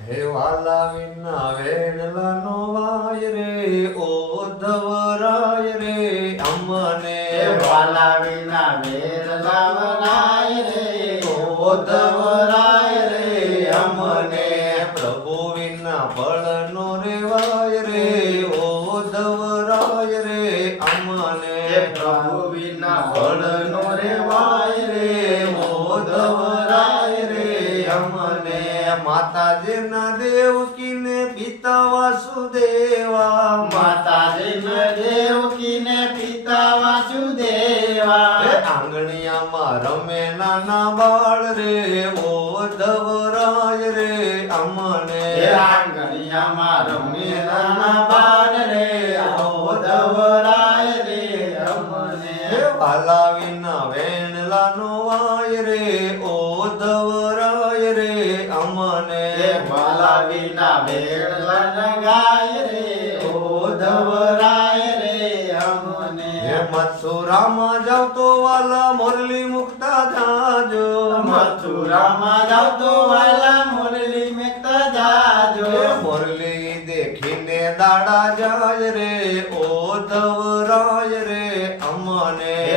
હે વાલા વિના વેણલાનો વાય રે ઓધવરાય રે અમને વાલા વિના વેરલા વરાય રે ઓધવરાય રે અમને પ્રભુ વિના ફળનો રેવાય રે ઓધવરાય રે અમને પ્રભુ વિના ફળનો રેવાય રે ઓધવરાય રે અમને માતાજીના દેવકીને પિતા વાસુદેવા માતાજીના દેવકીને પિતા વાસુદેવા આંગણિયામાં રમે નાના બાળ રે ઓધવરાય રે અમને આંગણિયામાં રમે નાના બાળ રે ઓધવરાય રે અમને વાલા વિના વેણલાનો વાય રે ઓધવરાય રે અમને વાલા વિના વેણલા ગાય રે ઓધવરાય રે અમને મથુરામાં જાવ તો વાલા મુરલી મુકતા જાજો મથુરામાં જાવ તો વાલા મુરલી મેકતા જાજો મુરલી દેખીને દાડા જાય રે ઓધવરાય રે અમને